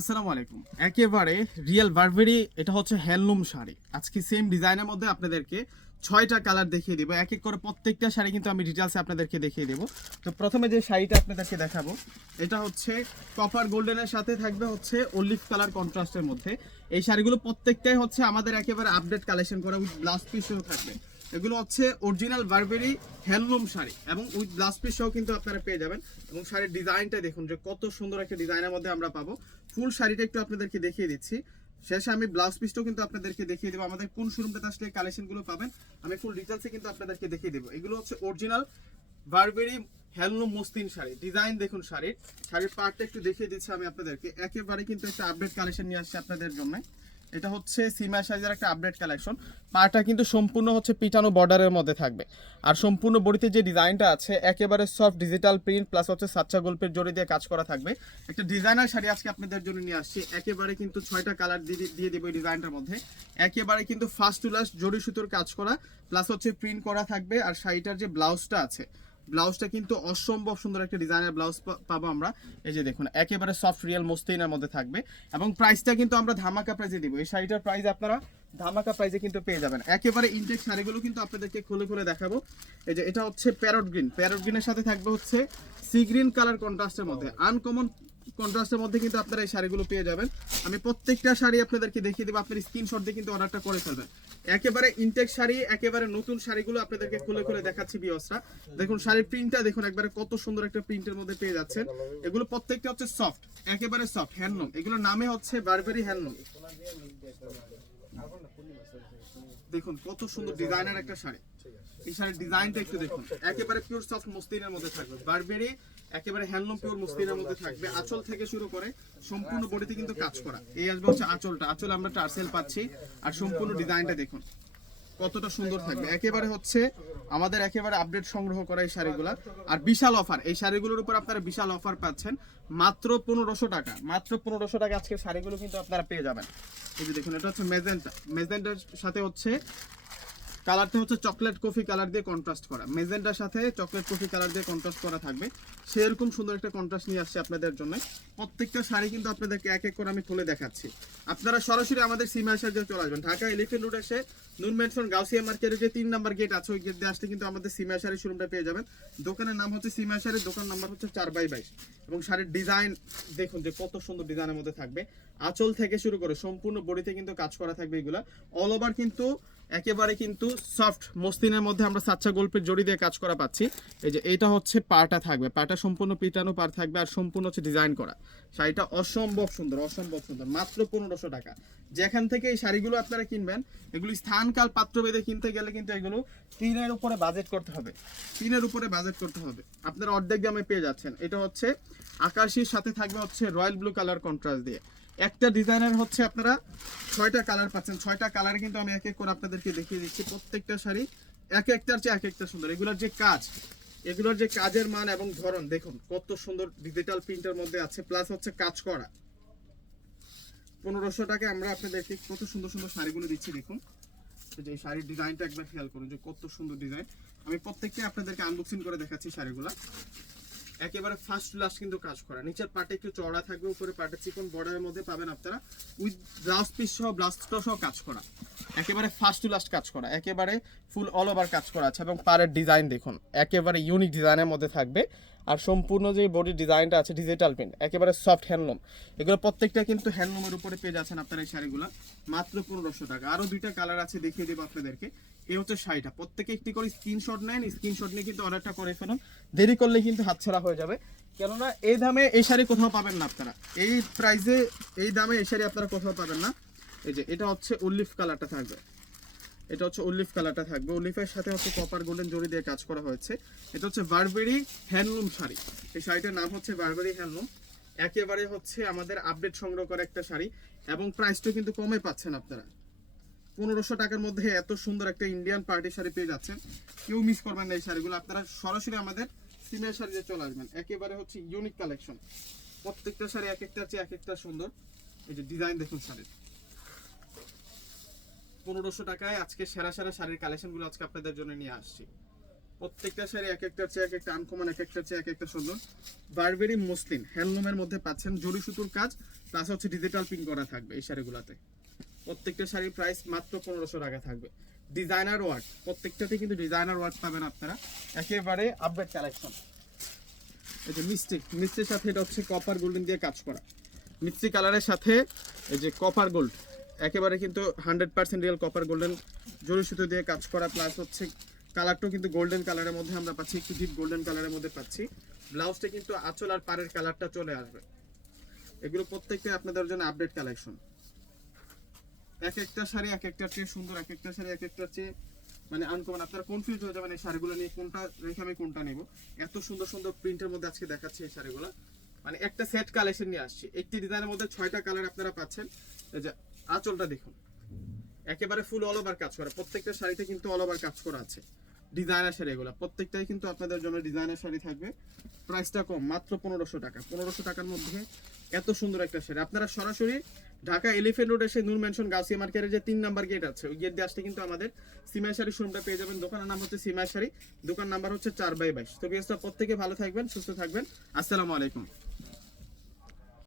আসসালামু আলাইকুম। একেবারে রিয়েল বারবেরি এটা হচ্ছে হ্যান্ডলুম শাড়ি। আজকে সেম ডিজাইনের মধ্যে আপনাদেরকে ছয়টা কালার দেখিয়ে দেবো। এক এক করে প্রত্যেকটা শাড়ি কিন্তু আমি ডিটেলসে আপনাদেরকে দেখিয়ে দেবো। তো প্রথমে যে শাড়িটা আপনাদেরকে দেখাবো, এটা হচ্ছে কপার গোল্ডেনের সাথে থাকবে হচ্ছে অলিভ কালার কন্ট্রাস্টের মধ্যে। এই শাড়িগুলো প্রত্যেকটাই হচ্ছে আমাদের একেবারে আপডেট কালেকশন করা উইথ ব্লাউজ পিসও থাকবে। এগুলো হচ্ছে অরিজিনাল বারবেরি হ্যান্ডলুম শাড়ি এবং উইথ ব্লাউজ পিস সহ কিন্তু আপনারা পেয়ে যাবেন। এবং শাড়ির ডিজাইনটা দেখুন যে কত সুন্দর একটা ডিজাইনের মধ্যে আমরা পাবো। ফুল শাড়িটা একটু আপনাদেরকে দেখিয়ে দিচ্ছি। শেষে আমি ব্লাউজ পিসটাও কিন্তু আপনাদেরকে দেখিয়ে দেবো। আমাদের কোন শোরুমটাতে আসলে কালেকশনগুলো পাবেন, আমি ফুল ডিটেলসে কিন্তু আপনাদেরকে দেখিয়ে দেবো। এগুলো হচ্ছে original Burberry handloom muslin sari. Design দেখুন শাড়ির। শাড়ির পার্টটা একটু দেখিয়ে দিচ্ছি আমি আপনাদেরকে। একেবারে কিন্তু একটা আপডেট কালেকশন নিয়ে আসছি আপনাদের জন্য। এটা হচ্ছে সিমা সাইজের একটা আপডেট কালেকশন পাটা কিন্তু সম্পূর্ণ হচ্ছে পিটানো বর্ডারের মধ্যে থাকবে। আর সম্পূর্ণ বডিতে যে ডিজাইনটা আছে, একেবারে সফট ডিজিটাল প্রিন্ট প্লাস হচ্ছে সাচ্চা গল্পের জড়ি দিয়ে কাজ করা থাকবে। একটা ডিজাইনার শাড়ি আজকে আপনাদের জন্য নিয়ে আসছি। একেবারে কিন্তু ছয়টা কালার দিয়ে দেবো ডিজাইনটার মধ্যে। একেবারে কিন্তু ফার্স্ট টু লাস্ট জড়ি সুতোর কাজ করা প্লাস হচ্ছে প্রিন্ট করা থাকবে। আর শাড়িটার যে ব্লাউজটা আছে ব্লাউজটা কিন্তু অসম্ভব সুন্দর একটা ডিজাইনের ব্লাউজ পাবো আমরা। এই যে দেখুন, একেবারে সফট রিয়েল মস্তিনের মধ্যে থাকবে। এবং প্রাইসটা কিন্তু আমরা ধামাকা প্রাইজে দিব। এই শাড়িটার প্রাইস আপনারা ধামাকা প্রাইজে কিন্তু পেয়ে যাবেন। একেবারে ইনটেক শাড়িগুলো কিন্তু আপনাদেরকে খুলে খুলে দেখাবো। এই যে এটা হচ্ছে প্যারট গ্রিন প্যারট গ্রিনের সাথে থাকবে হচ্ছে সি গ্রিন কালার কন্ট্রাস্টের মধ্যে। আনকমন কন্ট্রাস্টের মধ্যে কিন্তু আপনারা এই শাড়িগুলো পেয়ে যাবেন। আমি প্রত্যেকটা শাড়ি আপনাদেরকে দেখিয়ে দেবো, আপনার স্ক্রিনশট দিয়ে কিন্তু অর্ডারটা করে ফেলবেন। একেবারে ইনটেক শাড়ি, একেবারে নতুন শাড়িগুলো আপনাদেরকে খুলে খুলে দেখাচ্ছি বিয়সরা দেখুন, শাড়ির প্রিন্টটা দেখুন, একবারে কত সুন্দর একটা প্রিন্টের মধ্যে পেয়ে যাচ্ছেন। এগুলো প্রত্যেকটা হচ্ছে সফট একেবারে সফট হ্যান্ডলুম এগুলোর নামে হচ্ছে বারবেরি হ্যান্ডলুম দেখুন, কত সুন্দর ডিজাইনের একটা শাড়ি। এই শাড়ির ডিজাইনটা একটু দেখুন। একেবারে পিওর সফট মসলিনের মধ্যে থাকবে। বারবেরি একেবারে হ্যান্ডলুম পিওর মসলিনের মধ্যে থাকবে। আঁচল থেকে শুরু করে সম্পূর্ণ বডিতে কিন্তু কাজ করা। এই আসবে হচ্ছে আঁচলটা। আঁচল আমরা টার্সেল পাচ্ছি। আর সম্পূর্ণ ডিজাইনটা দেখুন। কতটা সুন্দর থাকবে। একেবারে হচ্ছে আমাদের একেবারে আপডেট সংগ্রহ করা এই শাড়িগুলো। আর বিশাল অফার এই শাড়িগুলোর উপর আপনারা বিশাল অফার পাচ্ছেন। মাত্র পনেরোশো টাকা। মাত্র পনেরোশো টাকা আজকে শাড়িগুলো কিন্তু আপনারা পেয়ে যাবেন। এই যে দেখুন, এটা হচ্ছে মেজেন্টা মেজেন্টার সাথে হচ্ছে কালারটা হচ্ছে চকলেট কফি কালার দিয়ে কন্ট্রাস্ট করা। মেজেন্টার সাথে চকলেট কফি কালার দিয়ে কন্ট্রাস্ট করা থাকবে। সেরকম সুন্দর একটা কন্ট্রাস্ট নিয়ে আসছে আপনাদের জন্য। প্রত্যেকটা শাড়ি কিন্তু আপনাদেরকে এক এক করে আমি খুলে দেখাচ্ছি। আপনারা সরাসরি আমাদের সীমা সাহায্যে চলে আসবেন। ঢাকা এলিফেন্ট রোড এসে নুন মেনশন গাউসিয়া মার্কেটের যে তিন নাম্বার গেট আছে, ওই গেট দিয়ে আসলে কিন্তু আমাদের সীমা শাড়ি শোরুমটা পেয়ে যাবেন। দোকানের নাম হচ্ছে সীমা শাড়ির দোকান নাম্বার হচ্ছে চার বাই বাইশ। এবং শাড়ির ডিজাইন দেখুন যে কত সুন্দর ডিজাইনের মধ্যে থাকবে। আঁচল থেকে শুরু করে সম্পূর্ণ বডিতে কিন্তু কাজ করা থাকবে এগুলা। অল ওভার কিন্তু একেবারে কিন্তু সফট মসলিনের মধ্যে আমরা সাচ্চা গল্পের জড়ি দিয়ে কাজ করা পাচ্ছি। এই যে এইটা হচ্ছে পাটা থাকবে। পাটা সম্পূর্ণ পিটানো পার থাকবে আর সম্পূর্ণ হচ্ছে ডিজাইন করা। শাড়িটা অসম্ভব সুন্দর অসম্ভব সুন্দর, মাত্র পনেরোশো টাকা। যেখান থেকে এই শাড়িগুলো আপনারা কিনবেন, এগুলো স্থানকাল পাত্র বেঁধে কিনতে গেলে কিন্তু এগুলো তিনের উপরে বাজেট করতে হবে। তিনের উপরে বাজেট করতে হবে। আপনারা অর্ধেক দামে পেয়ে যাচ্ছেন। এটা হচ্ছে আকাশির সাথে থাকবে হচ্ছে রয়্যাল ব্লু কালার কন্ট্রাস্ট দিয়ে। একটা ডিজাইনের হচ্ছে আপনারা ছয়টা কালার পাচ্ছেন। ছয়টা কালার কিন্তু আমি এক এক করে আপনাদেরকে দেখিয়ে দিচ্ছি। প্রত্যেকটা শাড়ি এক একটার চেয়ে এক একটা সুন্দর। এগুলোর যে কাজ, এগুলোর যে কাজের মান এবং ধরন, দেখুন কত সুন্দর ডিজিটাল প্রিন্টের মধ্যে আছে প্লাস হচ্ছে কাজ করা। পনেরোশো টাকা আমরা আপনাদেরকে কত সুন্দর সুন্দর শাড়িগুলো দিচ্ছি, দেখুন। যে এই শাড়ির ডিজাইনটা একবার খেয়াল করুন যে কত সুন্দর ডিজাইন আমি প্রত্যেককে আপনাদেরকে আনবক্সিং করে দেখাচ্ছি শাড়িগুলো। একেবারে ফার্স্ট লাস্ট কিন্তু কাজ করা। নিচের পাটে একটু চড়া থাকবে, উপরে পাটে চিকন বর্ডারের মধ্যে পাবেন আপনারা উইথ ব্লাউজ পিস সহ ব্লাউজটা সহ কাজ করা। একেবারে ফার্স্ট টু লাস্ট কাজ করা। একেবারে ফুল অল ওভার কাজ করা আছে এবং পাড়ের ডিজাইন দেখুন। একেবারে ইউনিক ডিজাইনের মধ্যে থাকবে। আর সম্পূর্ণ যে বডির ডিজাইনটা আছে ডিজিটাল প্রিন্ট একেবারে সফট হ্যান্ডলুম এগুলো প্রত্যেকটা কিন্তু হ্যান্ডলুমের উপরে পেয়ে যাচ্ছেন আপনারা এই শাড়িগুলো। মাত্র পনেরোশো টাকা। আরও দুইটা কালার আছে, দেখিয়ে দেবো আপনাদেরকে। এই হচ্ছে শাড়িটা। প্রত্যেকে একটি করে স্ক্রিনশট নেন স্ক্রিনশট নিয়ে কিন্তু অর্ডারটা করে ফেলুন। দেরি করলে কিন্তু হাতছাড়া হয়ে যাবে। কেননা এই দামে এই শাড়ি কোথাও পাবেন না আপনারা। এই প্রাইসে এই দামে এই শাড়ি আপনারা কোথাও পাবেন না। এই যে, এটা হচ্ছে উল্লিফ কালারটা থাকবে। এটা হচ্ছে উল্লিফ কালারটা থাকবে। উল্লিফের সাথে হচ্ছে কপার গোল্ডেন জড়ি দিয়ে কাজ করা হয়েছে। এটা হচ্ছে বারবেরি হ্যান্ডলুম শাড়ি। এই শাড়িটার নাম হচ্ছে বারবেরি হ্যান্ডলুম একেবারে হচ্ছে আমাদের আপডেট সংগ্রহ করা একটা শাড়ি এবং প্রাইসটা কিন্তু কমে পাচ্ছেন আপনারা। পনেরোশো টাকার মধ্যে এত সুন্দর একটা ইন্ডিয়ান পার্টি শাড়ি পেয়ে যাচ্ছেন। কেউ মিস করবেন না এই শাড়িগুলো। আপনারা সরাসরি আমাদের সিনিয়র শাড়িতে চলে আসবেন। একেবারে হচ্ছে ইউনিক কালেকশন প্রত্যেকটা শাড়ি এক একটা চেয়ে এক একটা সুন্দর। এই যে ডিজাইন দেখুন শাড়ির। পনেরোশো টাকায় আজকে সেরা সেরা শাড়ির কালেকশনগুলো আজকে আপনাদের জন্য নিয়ে আসছি। প্রত্যেকটা শাড়ি এক একটা চেয়ে এক একটা আনকমন এক একটা চেয়ে এক একটা সুন্দর। বারবেরি মসলিন হ্যান্ডলুমের মধ্যে পাচ্ছেন জরি সুতুর কাজ প্লাস হচ্ছে ডিজিটাল প্রিন্ট করা থাকবে এই শাড়িগুলোতে। প্রত্যেকটা শাড়ির প্রাইস মাত্র পনেরোশো টাকা থাকবে। ডিজাইনার ওয়ার্ক প্রত্যেকটাতে কিন্তু ডিজাইনার ওয়ার্ক পাবেন আপনারা। একেবারে আপডেট কালেকশন এই যে মিস্টিক মিস্টির সাথে এটা হচ্ছে কপার গোল্ডেন দিয়ে কাজ করা। মিষ্টি কালারের সাথে এই যে কপার গোল্ড একেবারে কিন্তু hundred percent real copper golden zari সুতো দিয়ে কাজ করা প্লাস হচ্ছে কালারটাও কিন্তু গোল্ডেন কালারের মধ্যে আমরা পাচ্ছি, একটু ডিপ গোল্ডেন কালারের মধ্যে পাচ্ছি। ব্লাউজটা কিন্তু আঁচল আর পাড়ের কালারটা চলে আসবে। এগুলো প্রত্যেকটাই আপনাদের জন্য আপডেট কালেকশন এক একটা শাড়ি, এক একটা চেয়ে সুন্দর, এক একটা শাড়ি, এক একটা চেয়ে মানে আনকমন আপনারা কনফিউজ হয়ে যাবেন এই শাড়িগুলো নিয়ে কোনটা রেখে আমি কোনটা নেব। এত সুন্দর সুন্দর প্রিন্টের মধ্যে আজকে দেখাচ্ছি এই শাড়িগুলো। মানে একটা সেট কালেকশন নিয়ে আসছি। একটি ডিজাইনের মধ্যে ছয়টা কালার আপনারা পাচ্ছেন। আঁচলটা দেখুন। একেবারে ফুল অল ওভার কাজ করা। প্রত্যেকটা শাড়িতে কিন্তু অল ওভার কাজ করা আছে। ডিজাইনার শাড়ি এগুলো। প্রত্যেকটাই কিন্তু আপনাদের জন্য ডিজাইনার শাড়ি থাকবে। প্রাইসটা কম, মাত্র পনেরোশো টাকা। পনেরোশো টাকার মধ্যে এত সুন্দর একটা শাড়ি। আপনারা সরাসরি ঢাকা এলিফেন্ট রোড এসে নূর মেনশন গাউসিয়া মার্কেটের যে তিন নাম্বার গেট আছে, ওই গেট দিয়ে আসতে কিন্তু আমাদের সিমাই শাড়ি শোরুমটা পেয়ে যাবেন। দোকানের নাম হচ্ছে সিমাই শাড়ি। দোকান নাম্বার হচ্ছে চার বাই বাইশ। তো বিএসটা প্রত্যেকে ভালো থাকবেন, সুস্থ থাকবেন। আসসালামু আলাইকুম।